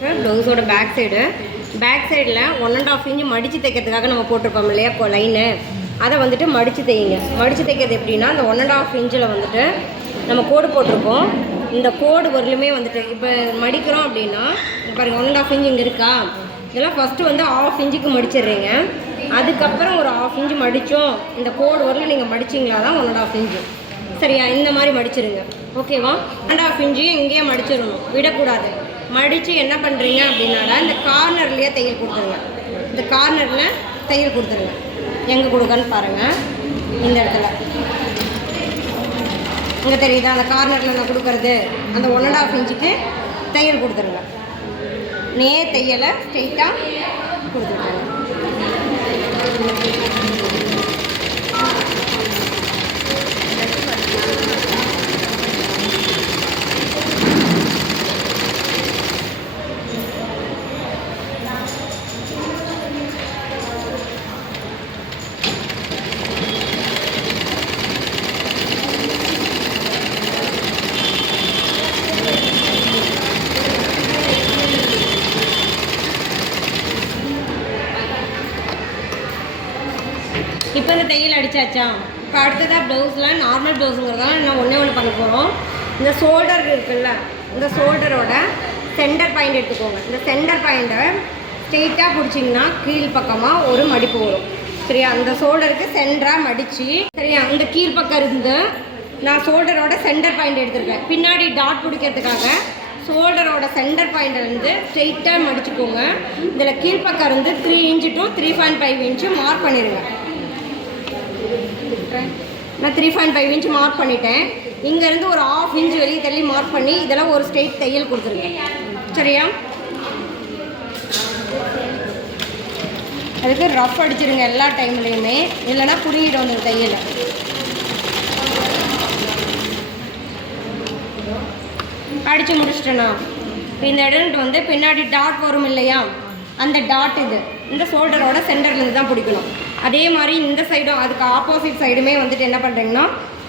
ப்ளவுஸோட பேக் சைடில் 1.5 இன்ச் மடித்து தைக்கிறதுக்காக நம்ம போட்டிருப்போம் இல்லையா லைனு, அதை வந்துட்டு மடித்து தைங்க. மடித்து தைக்கிறது எப்படின்னா, அந்த 1.5 இன்ச்சில் வந்துட்டு நம்ம கோடு போட்டிருக்கோம். இந்த கோடு வரலுமே வந்துட்டு இப்போ மடிக்கிறோம் அப்படின்னா பாருங்கள் 1.5 இன்ச் இங்கே இருக்கா, இதெல்லாம் ஃபஸ்ட்டு வந்து 1/2 இன்ச்சுக்கு மடிச்சிடுறீங்க. அதுக்கப்புறம் ஒரு 1/2 இன்ச்சு மடித்தோம், இந்த கோடு வரலும் நீங்கள் மடிச்சிங்களா தான் 1.5 இன்ச்சு. சரியா, இந்த மாதிரி மடிச்சிருங்க. ஓகேவா, 1.5 இன்ச்சையும் இங்கேயே மடிச்சிடணும், விடக்கூடாது. மடித்து என்ன பண்ணுறீங்க அப்படின்னா இந்த கார்னர்லேயே தையல் கொடுத்துருங்க. இந்த கார்னரில் தையல் கொடுத்துருங்க. எங்கே கொடுக்கன்னு பாருங்கள், இந்த இடத்துல இங்கே தெரியுதா, அந்த கார்னரில் நான் கொடுக்குறது அந்த 1.5 இன்ச்சுக்கு தையல் கொடுத்துருங்க. தையலை ஸ்ட்ரெயிட்டாக கொடுத்துருங்க. இப்போ இந்த தையல் அடித்தாச்சா, இப்போ அடுத்ததாக ப்ளவுஸில் நார்மல் ப்ளவுஸுங்கிறதால நான் ஒன்று பண்ண போகிறோம். இந்த ஷோல்டர் இருக்குல்ல, இந்த ஷோல்டரோட சென்டர் பாயிண்ட் எடுத்துக்கோங்க. இந்த சென்டர் பாயிண்ட்டை ஸ்ட்ரெயிட்டாக பிடிச்சிங்கன்னா கீழ்ப்பக்கமாக ஒரு மடிப்பு வரும். சரியா, அந்த ஷோல்டருக்கு சென்டராக மடித்து, சரியா, இந்த கீழ்ப்பக்கம் இருந்து நான் ஷோல்டரோட சென்டர் பாயிண்ட் எடுத்துருக்கேன். பின்னாடி டாட் பிடிக்கிறதுக்காக ஷோல்டரோட சென்டர் பாயிண்ட்லேருந்து ஸ்ட்ரெயிட்டாக மடிச்சுக்கோங்க. இதில் கீழ்ப்பக்கம் இருந்து 3 இன்ச்சு டு 3.5 இன்ச்சு மார்க் பண்ணிடுங்க. நான் 3.5 இன்ச் மார்க் பண்ணிட்டேன். இங்கேருந்து ஒரு 1/2 இன்ச் வெளியே தள்ளி மார்க் பண்ணி இதெல்லாம் ஒரு ஸ்ட்ரெயிட் தையல் கொடுத்துருங்க. சரியா, அதுக்கு ரஃப் அடிச்சிருங்க எல்லா டைம்லேயுமே, இல்லைன்னா புரிஞ்சிட்டு வந்துடும் தையல். அடித்து முடிச்சிட்டேன்னா இந்த இடம் வந்து பின்னாடி டாட் வரும் இல்லையா, அந்த டாட் இந்த ஷோல்டரோட சென்டர்லேருந்து தான் பிடிக்கணும். அதே மாதிரி இந்த சைடும் அதுக்கு ஆப்போசிட் சைடுமே வந்துட்டு என்ன பண்ணுறீங்கன்னா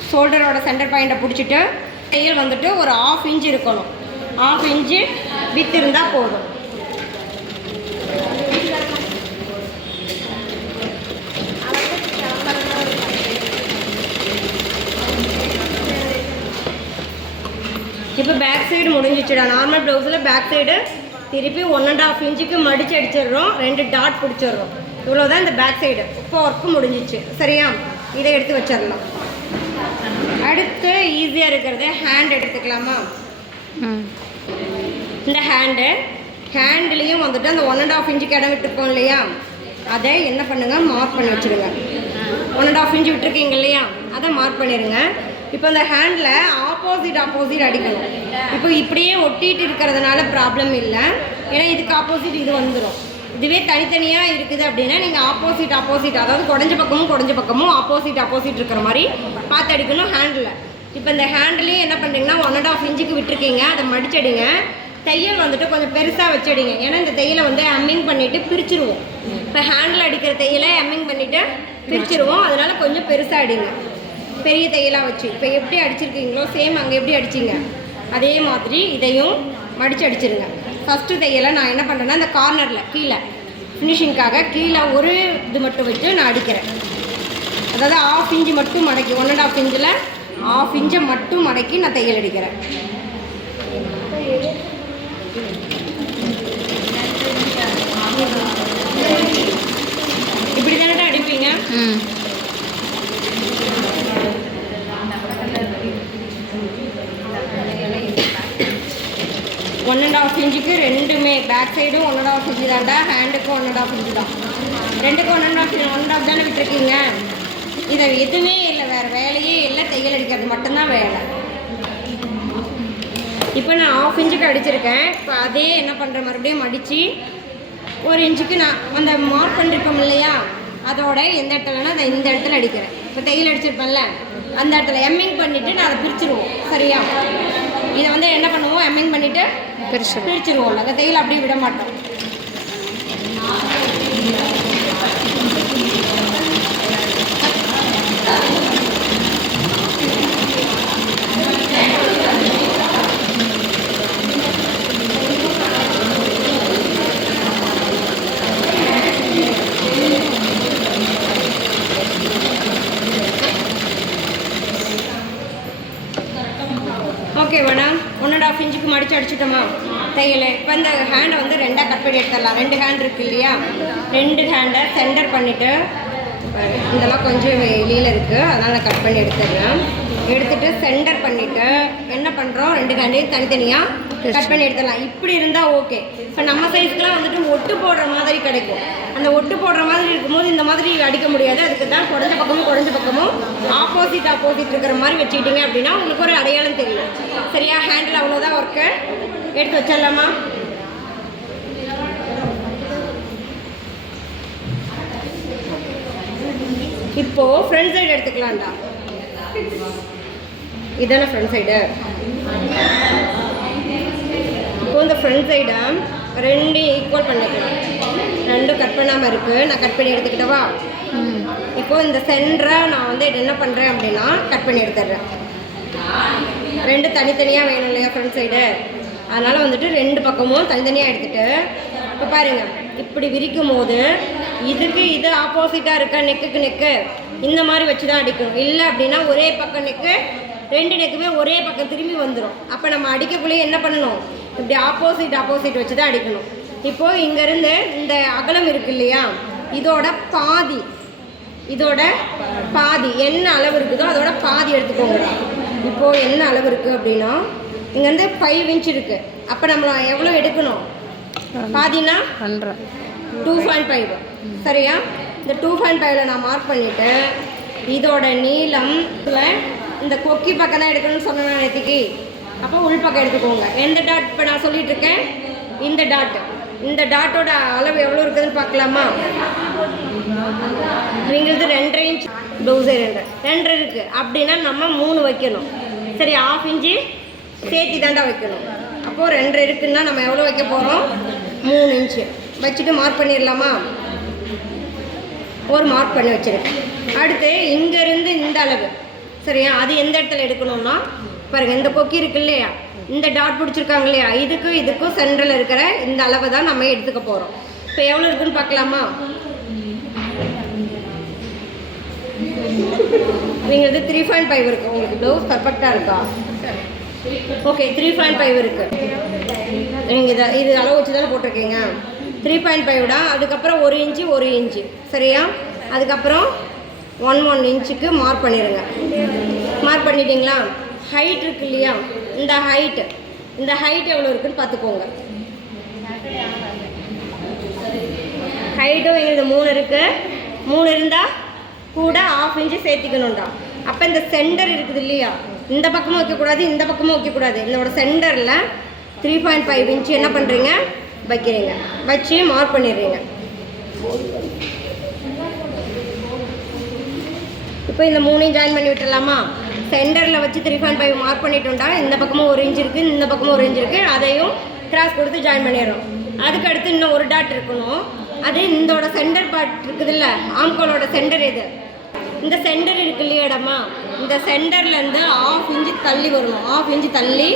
ஷோல்டரோட சென்டர் பாயிண்ட்டை பிடிச்சிட்டு தையல் வந்துட்டு ஒரு 1/2 இன்ச் இருக்கணும். 1/2 இன்ச்சு வித் இருந்தால் போதும். இப்போ பேக் சைடு முடிஞ்சிச்சுடா. நார்மல் ப்ளவுஸில் பேக் சைடு திருப்பி 1.5 இன்ச்சுக்கு மடித்து அடிச்சிடுறோம், 2 டாட் பிடிச்சிடுறோம். இவ்வளோதான் இந்த பேக் சைடு. இப்போ ஒர்க்கு முடிஞ்சிச்சு. சரியா, இதை எடுத்து வச்சிடலாம். அடுத்து ஈஸியாக இருக்கிறது ஹேண்ட் எடுத்துக்கலாமா. இந்த ஹேண்ட்லேயும் வந்துட்டு அந்த 1.5 இன்ச்சுக்கு இடம் விட்டுருக்கோம் இல்லையா, அதை என்ன பண்ணுங்கள் மார்க் பண்ணி வச்சுருங்க. 1.5 இன்ச்சு விட்டுருக்கீங்க இல்லையா, அதை மார்க் பண்ணிடுங்க. இப்போ இந்த ஹேண்டில் ஆப்போசிட் அடிக்கணும். இப்போ இப்படியே ஒட்டிகிட்டு இருக்கிறதுனால ப்ராப்ளம் இல்லை, ஏன்னா இதுக்கு ஆப்போசிட் இது வந்துடும். இதுவே தனித்தனியாக இருக்குது அப்படின்னா நீங்கள் ஆப்போசிட் அதாவது குடஞ்ச பக்கமும் ஆப்போசிட் இருக்கிற மாதிரி பார்த்து அடிக்கணும் ஹேண்டில். இப்போ இந்த ஹேண்ட்லேயே என்ன பண்ணுறீங்கன்னா 1.5 இன்ச்சுக்கு விட்டுருக்கீங்க, அதை மடிச்சடிங்க. தையல் வந்துட்டு கொஞ்சம் பெருசாக வச்சடிங்க, ஏன்னா இந்த தையலை வந்து எம்மிங் பண்ணிவிட்டு பிரிச்சுருவோம். இப்போ ஹேண்டில் அடிக்கிற தையலை எம்மிங் பண்ணிவிட்டு பிரிச்சுருவோம், அதனால் கொஞ்சம் பெருசாக அடிங்க, பெரிய தையலாக வச்சு. இப்போ எப்படி அடிச்சிருக்கீங்களோ சேம் அங்கே எப்படி அடிச்சிங்க அதே மாதிரி இதையும் மடித்து அடிச்சிருங்க. ஃபஸ்ட்டு தையலை நான் என்ன பண்ணுறேன்னா இந்த கார்னரில் கீழே ஃபினிஷிங்காக கீழே ஒரு இது மட்டும் வச்சு நான் அடிக்கிறேன். அதாவது 1/2 இன்ச்சு மட்டும் மடக்கி 1.5 இன்ச்சில் 1/2 இன்ச்சை மட்டும் மடக்கி நான் தையல் அடிக்கிறேன். இப்படி தானே அடிப்பீங்க. 1.5 இன்ச்சுக்கு ரெண்டுமே பேக் சைடும் 1.5 இன்ச்சு தான்டா, ஹேண்டுக்கும் 1.5 இன்ச்சு தான். ரெண்டுக்கும் 1.5 தானே விட்டுருக்கீங்க. இதை எதுவுமே இல்லை, வேறு வேலையே இல்லை, தையல் அடிக்கிறது மட்டும்தான் வேலை. இப்போ நான் 1/2 இன்ச்சுக்கு அடிச்சிருக்கேன். இப்போ அதே என்ன பண்ணுற மறுபடியும் அடித்து 1 இன்ச்சுக்கு நான் அந்த மார்க் பண்ணியிருப்போம் இல்லையா, அதோட எந்த இடத்துலனா அதை இந்த இடத்துல அடிக்கிறேன். இப்போ தையல் அடிச்சிருப்பேன்ல அந்த இடத்துல எம்மிங் பண்ணிவிட்டு நான் அதை பிரிச்சுருவோம். சரியா, இதை வந்து என்ன பண்ணுவோம், எம்மிங் பண்ணிவிட்டு பிரிச்சுருவோம். அந்த தையல் அப்படியே விட மாட்டோம். 1.5 இன்ச்சுக்கு மடித்து அடிச்சிட்டோமா தையல். இப்போ இந்த ஹேண்டை வந்து 2ஆக கட் பண்ணி எடுத்துடலாம். 2 ஹேண்ட் இருக்குது இல்லையா, 2 ஹேண்டை சென்டர் பண்ணிவிட்டு, இதெல்லாம் கொஞ்சம் வெளியில் இருக்குது அதனால் நான் கட் பண்ணி எடுத்துடுறேன். எடுத்துகிட்டு சென்டர் பண்ணிவிட்டு என்ன பண்ணுறோம், 2 ஹேண்டையும் தனித்தனியாக கட் பண்ணி எடுத்துடலாம். இப்படி இருந்தால் ஓகே. இப்போ நம்ம சைஸ்க்கெலாம் வந்துட்டு ஒட்டு போடுற மாதிரி கிடைக்கும். அந்த ஒட்டு போடுற மாதிரி இருக்கும்போது இந்த மாதிரி அடிக்க முடியாது. அதுக்கு தான் குறைஞ்ச பக்கமும் ஆப்போசிட் இருக்கிற மாதிரி வச்சுக்கிட்டீங்க அப்படின்னா உங்களுக்கு ஒரு அடையாளம் தெரியும். சரியா? ஹேண்டில் அவ்வளோதான் ஒர்க்கு. எடுத்து வச்சிடலாமா? இப்போது ஃப்ரண்ட் சைடு எடுத்துக்கலாம்டா. இதான ஃப்ரண்ட் சைடு. இப்போ இந்த ஃப்ரண்ட் சைடை 2 ஈக்குவல் பண்ணிக்கலாம். 2 கட் பண்ணாமல் இருக்குது. நான் கட் பண்ணி எடுத்துக்கிட்டவா? இப்போது இந்த சென்டரை நான் வந்து என்ன பண்ணுறேன் அப்படின்னா கட் பண்ணி எடுத்துடுறேன். 2 தனித்தனியாக வேணும் இல்லையா ஃப்ரண்ட் சைடு, அதனால் வந்துட்டு 2 பக்கமும் தனித்தனியாக எடுத்துகிட்டு இப்போ பாருங்கள், இப்படி விரிக்கும் போது இதுக்கு இது ஆப்போசிட்டாக இருக்க நெக்குக்கு நெக்கு இந்த மாதிரி வச்சு தான் அடிக்கணும். இல்லை அப்படின்னா ஒரே பக்கம் நெக்கு 2 நெக்குமே ஒரே பக்கம் திரும்பி வந்துடும். அப்போ நம்ம அடிக்கக்குள்ளேயே என்ன பண்ணணும், இப்படி ஆப்போசிட் வச்சு தான் அடிக்கணும். இப்போது இங்கேருந்து இந்த அகலம் இருக்கு இல்லையா, இதோட பாதி என்ன அளவு இருக்குதோ அதோட பாதி எடுத்துக்கோங்க. இப்போது என்ன அளவு இருக்குது அப்படின்னா இங்கேருந்து 5 இன்ச் இருக்குது. அப்போ நம்ம எவ்வளோ எடுக்கணும், பாதினா 2.5. சரியா? இந்த 2.5ல் நான் மார்க் பண்ணிவிட்டு இதோட நீளம் இந்த கொக்கி பக்கம் தான் எடுக்கணும்னு சொன்னேன் நேற்றுக்கு. அப்போ உள் பக்கம் எடுத்துக்கோங்க. எந்த டாட் இப்போ நான் சொல்லிட்டு இருக்கேன், இந்த டாட்டோட அளவு எவ்வளோ இருக்குதுன்னு பார்க்கலாமா? நீங்களுக்கு 2.5 இன்ச் ப்ளவுஸே 2 இருக்குது அப்படின்னா நம்ம 3 வைக்கணும். சரி, 1/2 இன்ச்சு சேர்த்தி தாண்டா வைக்கணும். அப்போது 2 இருக்குன்னா நம்ம எவ்வளோ வைக்க போகிறோம், 3 இன்ச்சு வச்சுட்டு மார்க் பண்ணிடலாமா? ஒரு மார்க் பண்ணி வச்சுருக்கேன். அடுத்து இங்கேருந்து இந்த அளவு. சரியா? அது எந்த இடத்துல எடுக்கணும்னா பாருங்கள், இந்த கொக்கி இருக்கு இல்லையா, இந்த டாட் பிடிச்சிருக்காங்க இல்லையா, இதுக்கும் சென்டரில் இருக்கிற இந்த அளவை தான் நம்ம எடுத்துக்க போகிறோம். இப்போ எவ்வளோ இருக்குன்னு பார்க்கலாமா? நீங்களது 3.5 இருக்குது. உங்களுக்கு ப்ளவுஸ் பர்ஃபெக்டாக இருக்கா? ஓகே, 3.5 இருக்குது. நீங்கள் இது அளவு வச்சு தானே போட்டிருக்கீங்க. 3.5 அதுக்கப்புறம் 1 இன்ச்சு. சரியா? அதுக்கப்புறம் 1 இன்ச்சுக்கு மார்க் பண்ணிடுங்க. மார்க் பண்ணிட்டீங்களா? ஹைட் இருக்கு இல்லையா, இந்த ஹைட் எவ்வளோ இருக்குன்னு பார்த்துக்கோங்க. ஹைட்டும் எங்களுக்கு 3 இருக்குது. 3 இருந்தால் கூட 1/2 இன்ச்சு சேர்த்திக்கணும்டா. அப்போ இந்த சென்டர் இருக்குது இல்லையா, இந்த பக்கமும் வைக்கக்கூடாது, இந்த பக்கமும் வைக்கக்கூடாது. இதோட சென்டரில் 3.5 இன்ச்சு என்ன பண்ணுறீங்க, வைக்கிறீங்க. வச்சு மார்க் பண்ணிடுறீங்க. இப்போ இந்த 3ஐயும் ஜாயின் பண்ணி விட்டுடலாமா? சென்டரில் வச்சு 3.5 மார்க் பண்ணிட்டோம்டா. இந்த பக்கமும் 1 இன்ச் இருக்குது, இந்த பக்கமும் 1 இன்ச் இருக்குது. அதையும் கிராஸ் கொடுத்து ஜாயின் பண்ணிடுறோம். அதுக்கு அடுத்து இன்னும் ஒரு டாட் இருக்கணும். அது இதோட சென்டர் பார்ட் இருக்குதுல்ல, ஆம்கோலோட சென்டர் இது. இந்த சென்டர் இருக்கு இல்லையா இடமா, இந்த சென்டர்லேருந்து 1/2 இன்ச்சு தள்ளி வரணும். 1/2 இன்ச்சு தள்ளி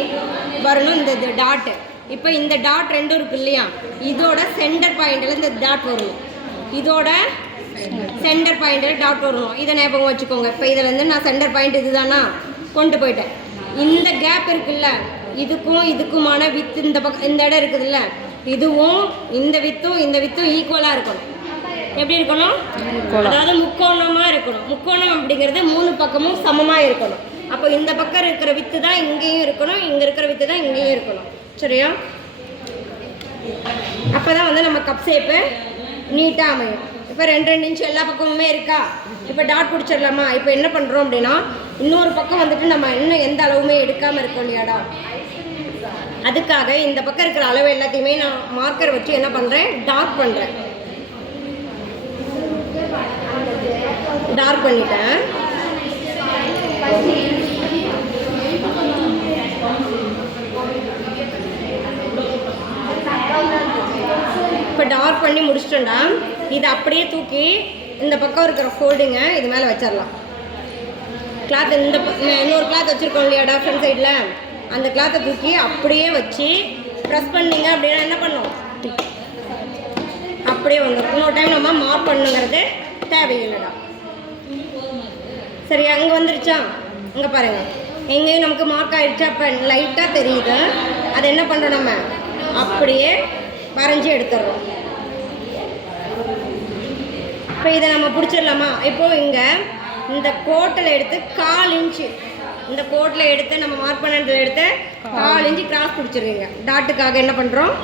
வரணும் இந்த டாட்டு. இப்போ இந்த டாட் 2 இருக்கு இல்லையா, இதோட சென்டர் பாயிண்டில் இந்த டாட் வரணும். இதோட சென்டர் பாயிண்டில் டாட் வரணும். இதை ஞாபகம் வச்சுக்கோங்க. இப்போ இதிலேருந்து நான் சென்டர் பாயிண்ட் இதுதானா கொண்டு போயிட்டேன். இந்த கேப் இருக்குல்ல, இதுக்குமான வித்து இந்த பக்கம் இந்த இடம் இருக்குதுல்ல, இதுவும் இந்த வித்தும் ஈக்குவலாக இருக்கணும். எப்படி இருக்கணும், அதாவது முக்கோணமாக இருக்கணும். முக்கோணம் அப்படிங்கிறது 3 பக்கமும் சமமாக இருக்கணும். அப்போ இந்த பக்கம் இருக்கிற வித்து தான் இங்கேயும் இருக்கணும், இங்கே இருக்கிற வித்து தான் இங்கேயும் இருக்கணும். சரியா? அப்போ தான் வந்து நம்ம கப் ஷேப்பு நீட்டாக அமையும். இப்போ 2 இன்ச் எல்லா பக்கமுமே இருக்கா? இப்போ டாட் பிடிச்சிடலாமா? இப்போ என்ன பண்ணுறோம் அப்படின்னா, இன்னொரு பக்கம் வந்துட்டு நம்ம இன்னும் எந்த அளவுமே எடுக்காமல் இருக்கோம் இல்லையாடா, அதுக்காக இந்த பக்கம் இருக்கிற அளவு எல்லாத்தையுமே நான் மார்க்கர் வச்சு என்ன பண்ணுறேன், டார்க் பண்ணுறேன். டார்க் பண்ணிட்டேன். இப்போ டார்க் பண்ணி முடிச்சிட்டோம்டா. இதை அப்படியே தூக்கி இந்த பக்கம் இருக்கிற ஃபோல்டிங்கை இது மேலே வச்சிடலாம். கிளாத் இன்னொரு கிளாத் வச்சுருக்கோம் இல்லையாடா ஃப்ரண்ட் சைடில், அந்த கிளாத்தை தூக்கி அப்படியே வச்சு ப்ரெஸ் பண்ணிங்க அப்படின்னா என்ன பண்ணும், அப்படியே வந்துடும். இன்னொரு டைம் நம்ம மார்க் பண்ணுங்கிறது தேவையில்லைடா. சரியா? அங்கே வந்துருச்சா? இங்கே பாருங்கள், எங்கேயும் நமக்கு மார்க் ஆகிடுச்சு. அப்போ லைட்டாக தெரியுது, அதை என்ன பண்ணுறோம் நம்ம அப்படியே வரைஞ்சி எடுத்துடுறோம். இப்போ இதை நம்ம பிடிச்சிடலாமா? இப்போது இங்கே இந்த கோட்டில் எடுத்து 1/4 இன்ச்சு, இந்த கோட்டில் எடுத்து நம்ம மார்க் பண்ணதில் எடுத்து 1/4 இன்ச்சு கிராஸ் பிடிச்சிருவீங்க. டாட்டுக்காக என்ன பண்ணுறோம்,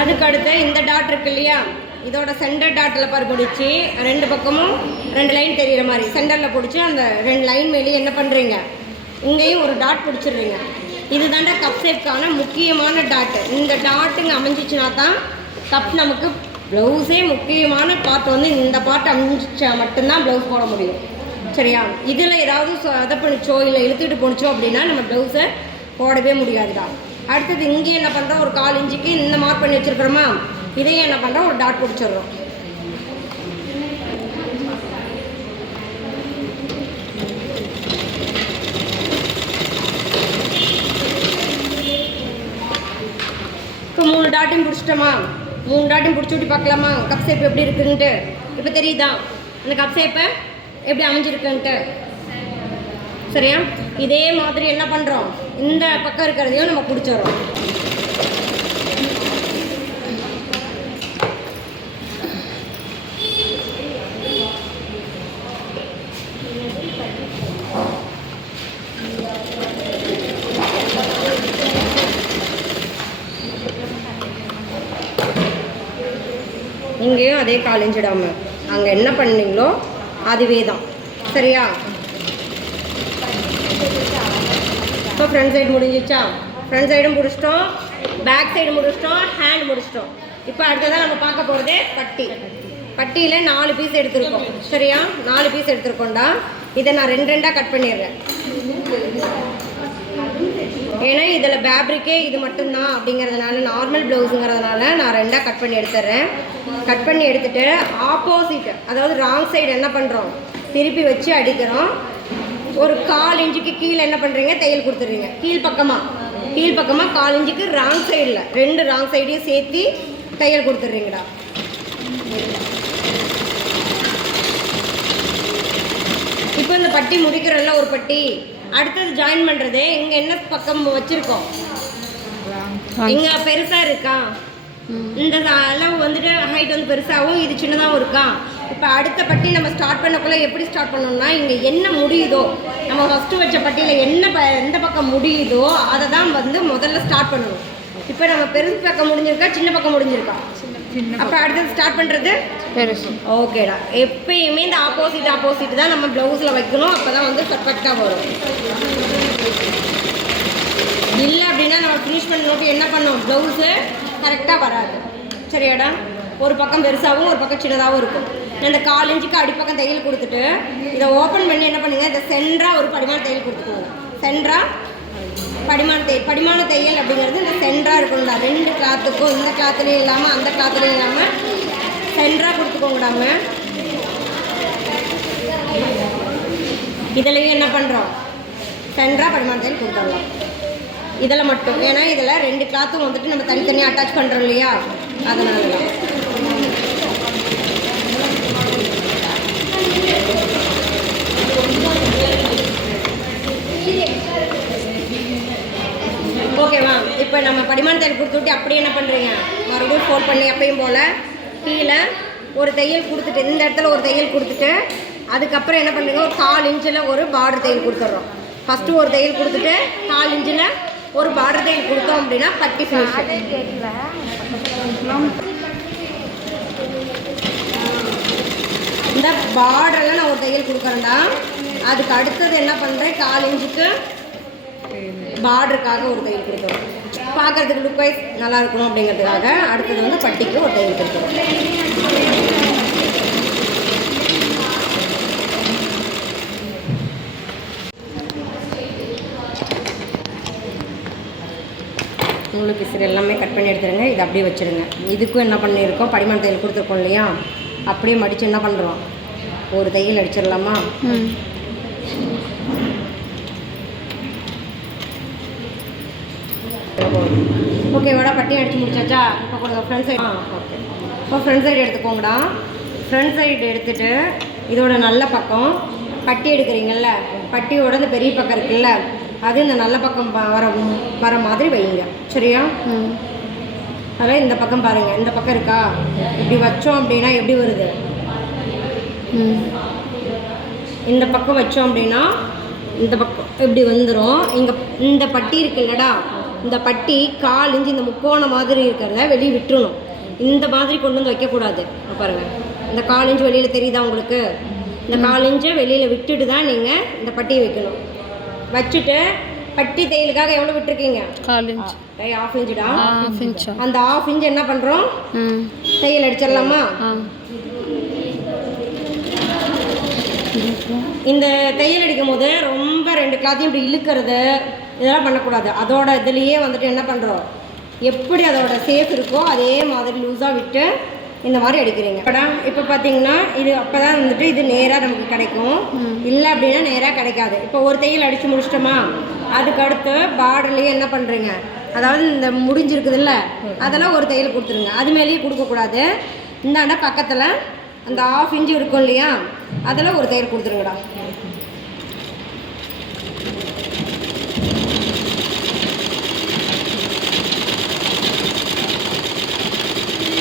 அதுக்கு அடுத்து இந்த டாட் இருக்கு இல்லையா, இதோட சென்டர் டாட்டில் பாரு பிடிச்சி 2 பக்கமும் 2 லைன் தெரிகிற மாதிரி சென்டரில் பிடிச்சி அந்த 2 லைன் மேலேயே என்ன பண்ணுறீங்க, இங்கேயும் ஒரு டாட் பிடிச்சிடுறீங்க. இது தாண்டா கப் ஷேப்க்கான முக்கியமான டாட்டு. இந்த டாட்டுங்க அமைஞ்சிச்சுனா தான் கப் நமக்கு ப்ளவுஸே முக்கியமான பார்ட் வந்து இந்த பார்ட் அமைஞ்சிச்சா மட்டும்தான் ப்ளவுஸ் போட முடியும். சரியா? இதில் ஏதாவது அதை பண்ணிச்சோ இல்லை இழுத்துட்டு போணுச்சோ அப்படின்னா நம்ம ப்ளவுஸை போடவே முடியாதுடா. அடுத்தது இங்கே என்ன பண்ணுறோம், ஒரு 1/4 இன்ச்சுக்கு இந்த மார்க் பண்ணி வச்சுருக்கிறோமா, இதையும் என்ன பண்ணுறோம், ஒரு டாட் பிடிச்சிடுறோம். இப்போ 3 டாட்டையும் பிடிச்சிட்டோமா, 3 டாட்டையும் பிடிச்சி விட்டு பார்க்கலாமா கப் ஷேப் எப்படி இருக்குன்ட்டு. இப்போ தெரியுதா இந்த கப் ஷேப்பை எப்படி அமைஞ்சிருக்குன்ட்டு? சரியா? இதே மாதிரி என்ன பண்ணுறோம், இந்த பக்கம் இருக்கிறதையும் நம்ம பிடிச்சிடுறோம். இங்கேயும் அதே 1/4 இன்ச்சு டாம அங்கே என்ன பண்ணீங்களோ அதுவே தான். சரியா? இப்போ ஃப்ரண்ட் சைடு முடிஞ்சிச்சா, ஃப்ரண்ட் சைடும் முடிச்சிட்டோம், பேக் சைடு முடிச்சிட்டோம், ஹேண்ட் முடிச்சிட்டோம். இப்போ அடுத்ததான் நம்ம பார்க்க போகிறது பட்டி. பட்டியில் 4 பீஸ் எடுத்துருக்கோம். சரியா? 4 பீஸ் எடுத்துருக்கோண்டா. இதை நான் 2 கட் பண்ணிடுறேன். ஏன்னா இதில் ஃபேப்ரிக்கே இது மட்டும்தான் அப்படிங்கிறதுனால, நார்மல் ப்ளவுஸுங்கிறதுனால நான் 2 கட் பண்ணி எடுத்துடுறேன். கட் பண்ணி எடுத்துகிட்டு ஆப்போசிட், அதாவது ராங் சைடு என்ன பண்ணுறோம், திருப்பி வச்சு அடிக்கிறோம். ஒரு 1/4 இன்ச்சுக்கு கீழே என்ன பண்ணுறீங்க, தையல் கொடுத்துட்றீங்க. கீழ்ப்பக்கமாக 1/4 இன்ச்சுக்கு ராங் சைடில் 2 ராங் சைடையும் சேர்த்து தையல் கொடுத்துட்றீங்கடா. இப்போ இந்த பட்டி முடிக்கிறோம்ல ஒரு பட்டி, அடுத்தது ஜாயின் பண்ணுறது இங்கே என்ன பக்கம் வச்சுருக்கோம், இங்கே பெருசாக இருக்கா, இந்த அளவு வந்துட்டு ஹைட் வந்து பெருசாகவும் இது சின்னதாகவும் இருக்கா. இப்போ அடுத்த பட்டி நம்ம ஸ்டார்ட் பண்ணக்குள்ளே எப்படி ஸ்டார்ட் பண்ணோம்னா, இங்கே என்ன முடியுதோ, நம்ம ஃபஸ்ட்டு வச்ச பட்டியில் என்ன எந்த பக்கம் முடியுதோ அதை தான் வந்து முதல்ல ஸ்டார்ட் பண்ணணும். இப்போ நம்ம பெருசு பக்கம் முடிஞ்சிருக்கா, சின்ன பக்கம் முடிஞ்சிருக்கா, அப்போ அடுத்தது ஸ்டார்ட் பண்ணுறது பெருசு. ஓகேடா. எப்பயுமே இந்த ஆப்போசிட் தான் நம்ம ப்ளவுஸில் வைக்கணும். அப்போ தான் வந்து பர்ஃபெக்டாக வரும். இல்லை அப்படின்னா நம்ம ஃபினிஷ் பண்ணி என்ன பண்ணோம், ப்ளவுஸு கரெக்டாக வராது. சரியாடா? ஒரு பக்கம் பெருசாகவும் ஒரு பக்கம் சின்னதாகவும் இருக்கும். இந்த 1/4 இன்ச்சுக்கு அடிப்பக்கம் தையல் கொடுத்துட்டு இதை ஓப்பன் பண்ணி என்ன பண்ணுங்கள், இந்த சென்டராக ஒரு படிமான தையல் கொடுத்துக்கோங்க. சென்டராக படிமான தையல் அப்படிங்கிறது இந்த சென்டராக இருக்கணும்டா. 2 கிளாத்துக்கும், இந்த கிளாத்துலேயும் இல்லாமல் அந்த கிளாத்துலேயும் இல்லாமல் சென்டராக கொடுத்துக்கோங்கடாம. இதுலேயும் என்ன பண்ணுறோம், சென்டராக படிமான தையல் கொடுத்துடலாம். இதில் மட்டும், ஏன்னா இதில் 2 கிளாத்தும் வந்துட்டு நம்ம தனித்தனியாக அட்டாச் பண்ணுறோம் இல்லையா, அதனால தான். ஓகேவா? இப்போ நம்ம படிமான தையல் கொடுத்துட்டு அப்படியே என்ன பண்ணுறீங்க, மறுபடியும் ஃபோல்ட் பண்ணி அப்பயும் போல் கீழே ஒரு தையல் கொடுத்துட்டு, இந்த இடத்துல ஒரு தையல் கொடுத்துட்டு அதுக்கப்புறம் என்ன பண்ணுறீங்க, ஒரு 1/4 இன்ச்சில் ஒரு பார்டர் தையல் கொடுத்துட்றோம். ஃபஸ்ட்டு ஒரு தையல் கொடுத்துட்டு 1/4 இன்ச்சில் ஒரு பார்டர் தையல் கொடுத்தோம் அப்படின்னா பட்டி ஃபினிஷ். இந்த பார்டரில் நான் ஒரு தையல் கொடுக்குறேன்டா. அதுக்கு அடுத்தது என்ன பண்ணுறேன், 1/4 இன்ச்சுக்கு பார்டருக்காக ஒரு தையல் கொடுத்துரும். பார்க்குறதுக்கு லுக் வைஸ் நல்லா இருக்கணும் அப்படிங்கிறதுக்காக அடுத்தது வந்து பட்டிக்கு ஒரு தையல் கொடுத்துரும். உங்களுக்கு சரி எல்லாமே கட் பண்ணி எடுத்துருங்க. இது அப்படியே வச்சுருங்க. இதுக்கும் என்ன பண்ணியிருக்கோம், படிமான தையல் கொடுத்துருக்கோம் இல்லையா, அப்படியே மடித்து என்ன பண்ணுறோம், ஒரு தையல் அடிச்சிடலாமா. ஓகேவாடா? பட்டி அடித்து முடிச்சாச்சா? இப்போ கொடுங்க ஃப்ரண்ட் சைடு. ஓகே. இப்போ ஃப்ரண்ட் சைடு எடுத்துக்கோங்கடா. ஃப்ரண்ட் சைடு எடுத்துகிட்டு இதோட நல்ல பக்கம் பட்டி எடுக்கிறீங்கல்ல, பட்டியோட இந்த பெரிய பக்கம் இருக்குல்ல, அது இந்த நல்ல பக்கம் வர மாதிரி வைங்க. சரியா? அதான் இந்த பக்கம் பாருங்கள், இந்த பக்கம் இருக்கா, இப்படி வச்சோம் அப்படின்னா எப்படி வருது, இந்த பக்கம் வச்சோம் அப்படின்னா இந்த பக்கம் இப்படி வந்துடும். இங்கே இந்த பட்டி இருக்குல்லடா, இந்த பட்டி 1/4 இன்ச்சு இந்த முக்கோணம் மாதிரி இருக்கிறத வெளியே விட்டுறணும். இந்த மாதிரி கொண்டு வந்து வைக்கக்கூடாது. பாருங்கள், இந்த 1/4 இன்ச்சு வெளியில் தெரியுதா உங்களுக்கு? இந்த 1/4 இன்ச்சை வெளியில் விட்டுட்டு தான் நீங்கள் இந்த பட்டியை வைக்கணும். வச்சுட்டு பட்டி தையலுக்காக எவ்வளோ விட்டுருக்கீங்க? 1/4 இன்ச். 1/2 இன்ச்சுடா. அந்த 1/2 இன்ச் என்ன பண்ணுறோம், தையல் அடிச்சிடலாமா? இந்த தையல் அடிக்கும் போது ரொம்ப 2 கிளாத்தையும் இப்படி இழுக்கிறது இதெல்லாம் பண்ணக்கூடாது. அதோட இதுலேயே வந்துட்டு என்ன பண்ணுறோம், எப்படி அதோட சேஃப் இருக்கோ அதே மாதிரி லூஸாக விட்டு இந்த மாதிரி அடிக்கிறீங்க. இப்போ பார்த்தீங்கன்னா இது அப்போ தான் வந்துட்டு இது நேராக நமக்கு கிடைக்கும். இல்லை அப்படின்னா நேராக கிடைக்காது. இப்போ ஒரு தையல் அடித்து முடிச்சிட்டோமா, அதுக்கடுத்து பார்டர்லேயே என்ன பண்ணுறீங்க, அதாவது இந்த முடிஞ்சிருக்குதுல்ல அதெல்லாம் ஒரு தையல் கொடுத்துருங்க. அது மேலேயே கொடுக்கக்கூடாது. இந்தாண்ட பக்கத்தில் அந்த 1/2 இன்ச்சு இருக்கும் இல்லையா, அதெல்லாம் ஒரு தையல் கொடுத்துருங்கடா.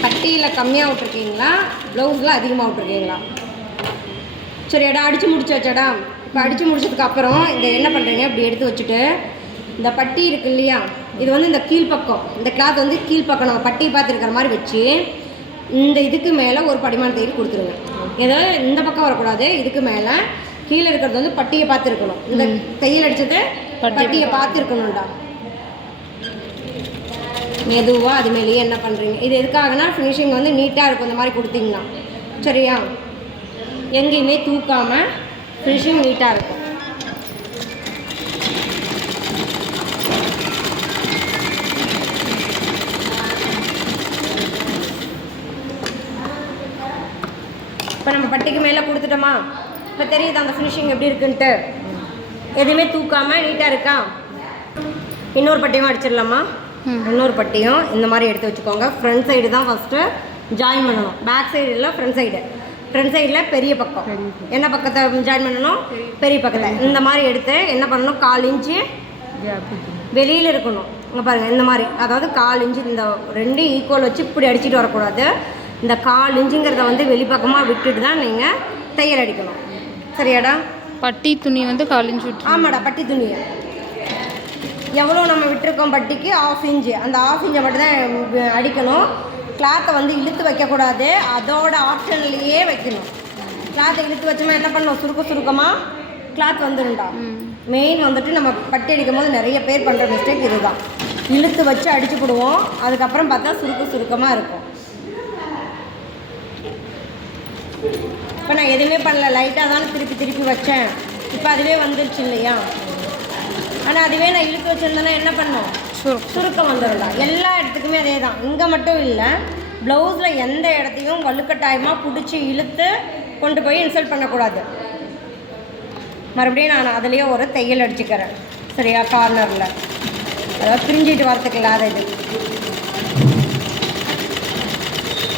பட்டியில் கம்மியாக விட்ருக்கீங்களா, ப்ளவுஸில் அதிகமாக விட்ருக்கீங்களா? சரியாடா, அடித்து முடிச்சாச்சாடா. இப்போ அடித்து முடிச்சதுக்கப்புறம் இந்த என்ன பண்ணுறீங்க, இப்படி எடுத்து வச்சுட்டு இந்த பட்டி இருக்கு இல்லையா, இது வந்து இந்த கீழ்ப்பக்கம், இந்த கிளாத் வந்து கீழ்ப்பக்கம் நம்ம பட்டி பார்த்துருக்கிற மாதிரி வச்சு இந்த இதுக்கு மேலே ஒரு படிமான தையல் கொடுத்துருங்க. ஏதோ இந்த பக்கம் வரக்கூடாது, இதுக்கு மேலே கீழே இருக்கிறது வந்து பட்டியை பார்த்துருக்கணும். இந்த தையல் அடித்தது பட்டியை பார்த்துருக்கணும்டா. மெதுவாக அது மேலேயே என்ன பண்ணுறீங்க, இது எதுக்காகனா ஃபினிஷிங் வந்து நீட்டாக இருக்கும். இந்த மாதிரி கொடுத்தீங்கன்னா சரியா, எங்கேயுமே தூக்காமல் ஃபினிஷிங் நீட்டாக இருக்கும். இப்போ நம்ம பட்டிக்கு மேலே கொடுத்துட்டோமா, இப்போ தெரியுது அந்த ஃபினிஷிங் எப்படி இருக்குன்ட்டு. எதுவுமே தூக்காமல் நீட்டாக இருக்கா. இன்னொரு பட்டியும் அடிச்சிடலாமா? இன்னொரு பட்டியும் இந்த மாதிரி எடுத்து வச்சுக்கோங்க. ஃப்ரண்ட் சைடு தான் ஃபஸ்ட்டு ஜாயின் பண்ணணும், பேக் சைடு இல்லை, ஃப்ரண்ட் சைடு. ஃப்ரண்ட் சைடில் பெரிய பக்கம் என்ன பக்கத்தை ஜாயின் பண்ணணும், பெரிய பக்கத்தை இந்த மாதிரி எடுத்து என்ன பண்ணணும், 1/4 இன்ச்சு வெளியில் இருக்கணும். இங்கே பாருங்கள், இந்த மாதிரி, அதாவது 1/4 இன்ச்சு இந்த 2 ஈக்குவல் வச்சு இப்படி அடிச்சுட்டு வரக்கூடாது. இந்த 1/4 இன்ச்சுங்கிறத வந்து வெளிப்பக்கமாக விட்டுட்டு தான் நீங்கள் தையல் அடிக்கணும். சரியாடா? பட்டி துணி வந்து 1/4 இன்ச்சு விட்டு. ஆமாடா, பட்டி துணியை எவ்வளோ நம்ம விட்டுருக்கோம் பட்டிக்கு 1/2 இன்ச்சு, அந்த 1/2 இன்ச்சை மட்டும் தான் அடிக்கணும். கிளாத்தை வந்து இழுத்து வைக்கக்கூடாது, அதோட ஆப்ஷன்லேயே வைக்கணும். கிளாத்தை இழுத்து வச்சோமா என்ன பண்ணணும், சுருக்கமாக கிளாத் வந்துடும்டா. மெயின் வந்துட்டு நம்ம பட்டி அடிக்கும் போது நிறைய பேர் பண்ணுற மிஸ்டேக் இதுதான். இழுத்து வச்சு அடிச்சு போடுவோம், அதுக்கப்புறம் பார்த்தா சுருக்கமாக இருக்கும். இப்போ நான் எதுவுமே பண்ணல, லைட்டாக தானே திருப்பி வச்சேன். இப்போ அதுவே வந்துருச்சு இல்லையா. ஆனால் அதுவே நான் இழுத்து வச்சுருந்தேன்னா என்ன பண்ணோம், சுருக்கம் வந்துடும்டா. எல்லா இடத்துக்குமே அதே தான், இங்கே மட்டும் இல்லை, ப்ளவுஸில் எந்த இடத்தையும் வலுக்கட்டாயமாக பிடிச்சி இழுத்து கொண்டு போய் இன்சல்ட் பண்ணக்கூடாது. மறுபடியும் நான் அதுலேயே ஒரு தையல் அடிச்சுக்கிறேன். சரியா? கார்னரில், அதாவது பிரிஞ்சிட்டு வரத்துக்கு இல்லாத இது.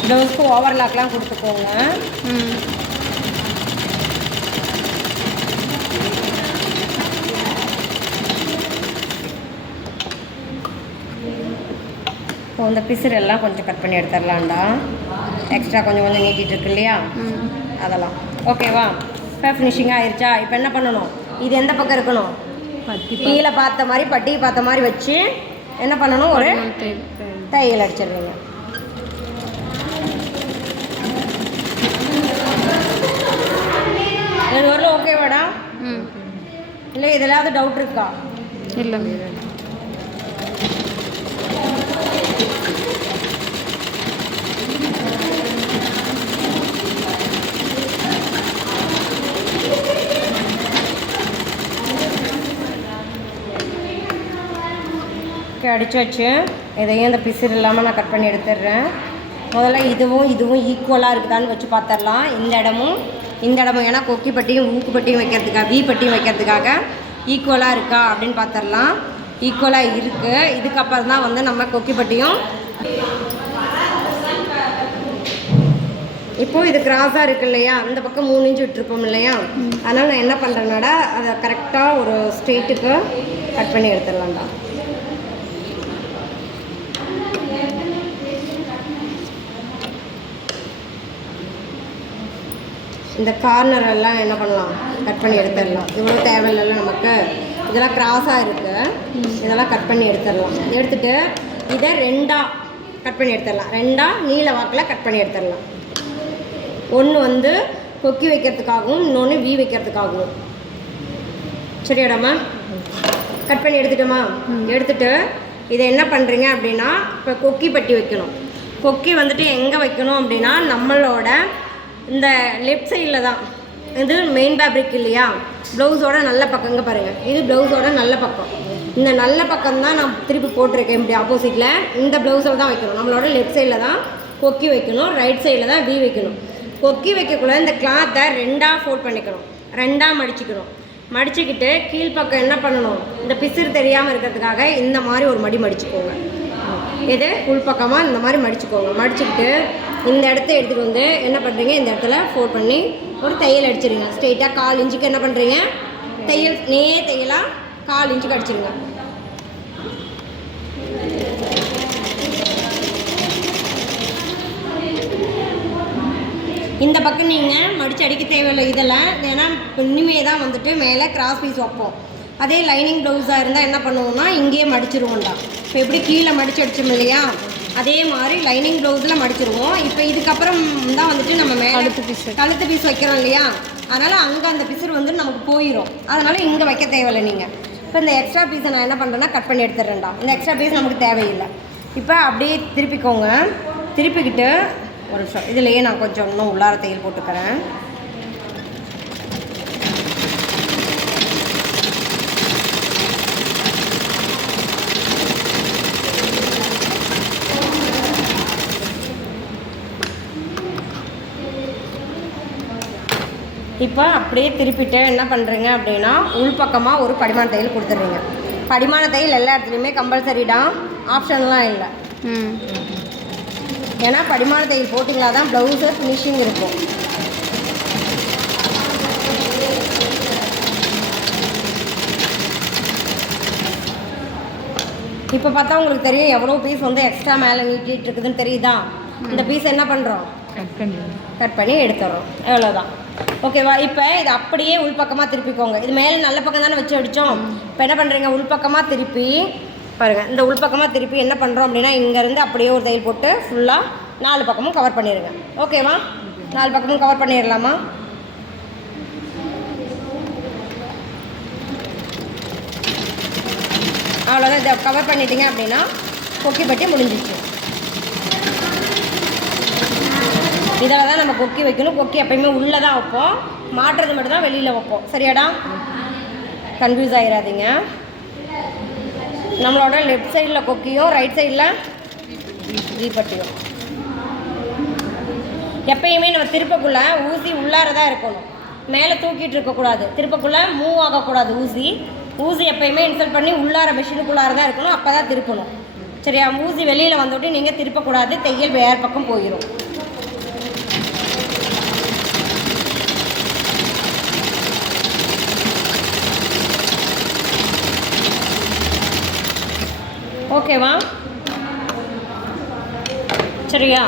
ப்ளவுஸ்க்கு ஓவர்லாக்லாம் கொடுத்துக்கோங்க. இப்போ இந்த பிசுரெல்லாம் கொஞ்சம் கட் பண்ணி எடுத்துடலாம்டா. எக்ஸ்ட்ரா கொஞ்சம் நீட்டிகிட்டு இருக்கு இல்லையா, அதெல்லாம் ஓகேவா. இப்போ ஃபினிஷிங் ஆயிடுச்சா. இப்போ என்ன பண்ணணும், இது எந்த பக்கம் இருக்கணும், கீழே பார்த்த மாதிரி பட்டி பார்த்த மாதிரி வச்சு என்ன பண்ணணும், ஒரு தையல் அடிச்சிடுவீங்க. இது வரலாம் ஓகேவாடா? இல்லை இதெல்லாம் டவுட் இருக்கா? இல்லை. அடிச்சு வச்சு இதையும் இந்த பிசுறு இல்லாமல் நான் கட் பண்ணி எடுத்துடுறேன். முதல்ல இதுவும் ஈக்குவலாக இருக்குதான்னு வச்சு பார்த்துடலாம். இந்த இடமும் ஏன்னா கொக்கி பட்டியும் ஊக்கு பட்டியும் வைக்கிறதுக்காக, வி பட்டியும் வைக்கிறதுக்காக ஈக்குவலாக இருக்கா அப்படின்னு பார்த்துடலாம். ஈக்குவலாக இருக்குது. இதுக்கப்புறம் தான் வந்து நம்ம கொக்கி பட்டியும் இப்போது இது கிராஸாக இருக்கு இல்லையா, இந்த பக்கம் 3 இன்ச் விட்டுருப்போம் இல்லையா, அதனால் நான் என்ன பண்ணுறேன்னாடா அதை கரெக்டாக ஒரு ஸ்ட்ரெயிட்டுக்கு கட் பண்ணி எடுத்துடலாம்டா. இந்த கார்னர் எல்லாம் என்ன பண்ணலாம், கட் பண்ணி எடுத்துடலாம். இவ்வளோ தேவையில்லை நமக்கு, இதெல்லாம் கிராஸாக இருக்குது, இதெல்லாம் கட் பண்ணி எடுத்துடலாம். எடுத்துகிட்டு இதை 2ஆக கட் பண்ணி எடுத்துடலாம். 2ஆக நீல வாக்கில் கட் பண்ணி எடுத்துடலாம். ஒன்று வந்து கொக்கி வைக்கிறதுக்காகவும் இன்னொன்று வி வைக்கிறதுக்காகவும். சரியாடாம்மா? கட் பண்ணி எடுத்துட்டோமா? எடுத்துகிட்டு இதை என்ன பண்ணுறீங்க அப்படின்னா, இப்போ கொக்கி பட்டி வைக்கணும். கொக்கி வந்துட்டு எங்கே வைக்கணும் அப்படின்னா, நம்மளோட இந்த லெஃப்ட் சைடில் தான். இது மெயின் ஃபேப்ரிக் இல்லையா, ப்ளவுஸோட நல்ல பக்கங்க பாருங்கள், இது ப்ளவுஸோட நல்ல பக்கம். இந்த நல்ல பக்கம் தான் நான் திருப்பி போட்டிருக்கேன். இப்படி ஆப்போசிட்டில் இந்த ப்ளவுஸில் தான் வைக்கணும். நம்மளோட லெஃப்ட் சைடில் தான் கொக்கி வைக்கணும், ரைட் சைடில் தான் வி வைக்கணும். கொக்கி வைக்கக்குள்ள இந்த கிளாத்தை 2ஆக ஃபோல்ட் பண்ணிக்கணும், 2ஆக மடிச்சுக்கணும். மடிச்சுக்கிட்டு கீழ்ப்பக்கம் என்ன பண்ணணும், இந்த பிசிறு தெரியாமல் இருக்கிறதுக்காக இந்த மாதிரி ஒரு மடிச்சுக்கோங்க. இது உள்பக்கமாக இந்த மாதிரி மடிச்சுக்கோங்க. மடிச்சுக்கிட்டு இந்த இடத்த எடுத்துகிட்டு வந்து என்ன பண்ணுறீங்க, இந்த இடத்துல ஃபோல்ட் பண்ணி ஒரு தையல் அடிச்சிருங்க. ஸ்ட்ரெயிட்டாக 1/4 இன்ச்சுக்கு என்ன பண்ணுறீங்க, தையலாக 1/4 இன்ச்சுக்கு அடிச்சிருங்க. இந்த பக்கம் நீங்கள் மடித்து அடிக்க தேவையில்லை இதெல்லாம், ஏன்னா இனிமே தான் வந்துட்டு மேலே கிராஸ் பீஸ் வைப்போம். அதே லைனிங் ப்ளவுஸாக இருந்தால் என்ன பண்ணுவோம்னா இங்கேயே மடிச்சிருவோம்டா. இப்போ எப்படி கீழே மடித்து அடிச்சோம் இல்லையா, அதே மாதிரி லைனிங் ப்ளவுஸில் மடிச்சிருவோம். இப்போ இதுக்கப்புறம் தான் வந்துட்டு நம்ம மேலே கழுத்து பீஸ் வைக்கிறோம் இல்லையா, அதனால் அங்கே அந்த பிசுறு வந்து நமக்கு போயிடும். அதனால் இங்கே வைக்க தேவையில்லை. நீங்கள் இப்போ இந்த எக்ஸ்ட்ரா பீஸை நான் என்ன பண்ணுறேன்னா கட் பண்ணி எடுத்துடுறேன்டா. இந்த எக்ஸ்ட்ரா பீஸ் நமக்கு தேவையில்லை. இப்போ அப்படியே திருப்பிக்கோங்க. திருப்பிக்கிட்டு ஒரு நிமிஷம் இதுலேயே நான் கொஞ்சம் இன்னும் உள்ளார தையல் போட்டுக்கிறேன். இப்போ அப்படியே திருப்பிட்டு என்ன பண்ணுறீங்க அப்படின்னா, உள்பக்கமாக ஒரு படிமான தையல் கொடுத்துட்றீங்க. படிமான தையல் எல்லா இடத்துலையுமே கம்பல்சரிடா, ஆப்ஷன்லாம் இல்லை. ஏன்னா படிமான தையல் போட்டிங்களா தான் ப்ளவுஸு ஃபினிஷிங் இருக்கும். இப்போ பார்த்தா உங்களுக்கு தெரியும் எவ்வளோ பீஸ் வந்து எக்ஸ்ட்ரா மேலே நீட்டிகிட்டு இருக்குதுன்னு தெரியுதா. இந்த பீஸ் என்ன பண்ணுறோம், கட் பண்ணி எடுத்துடுறோம். எவ்வளோதான். ஓகேவா? இப்போ இது அப்படியே உள்பக்கமாக திருப்பிக்கோங்க. இது மேலே நல்ல பக்கம் தானே வச்சு அடித்தோம். இப்போ என்ன பண்ணுறீங்க, உள்பக்கமாக திருப்பி பாருங்கள். இந்த உள்பக்கமாக திருப்பி என்ன பண்ணுறோம் அப்படின்னா, இங்கேருந்து அப்படியே ஒரு தையல் போட்டு ஃபுல்லாக 4 பக்கமும் கவர் பண்ணிடுங்க. ஓகேவா? 4 பக்கமும் கவர் பண்ணிடலாமா? அவ்வளோதான். இதை கவர் பண்ணிட்டீங்க அப்படின்னா கொக்கி பட்டி முடிஞ்சிச்சு. இதில் தான் நம்ம கொக்கி வைக்கணும். கொக்கி எப்பயுமே உள்ளே தான் வைப்போம், மாட்டுறது மட்டும் தான் வெளியில் வைப்போம். சரியாடா? கன்ஃபியூஸ் ஆகிடாதீங்க. நம்மளோட லெஃப்ட் சைடில் கொக்கியும் ரைட் சைடில் பட்டியும் எப்பயுமே நம்ம திருப்பக்குள்ளே ஊசி உள்ளார தான் இருக்கணும், மேலே தூக்கிட்டு இருக்கக்கூடாது. திருப்பக்குள்ளே மூவ் ஆகக்கூடாது. ஊசி எப்பயுமே இன்சர்ட் பண்ணி உள்ளார மிஷினுக்குள்ளார தான் இருக்கணும், அப்போ தான் திருப்பணும். சரியா? ஊசி வெளியில் வந்துவிட்டு நீங்கள் திருப்பக்கூடாது, தையல் வேறு பக்கம் போயிடும். ஓகேவா? சரியா?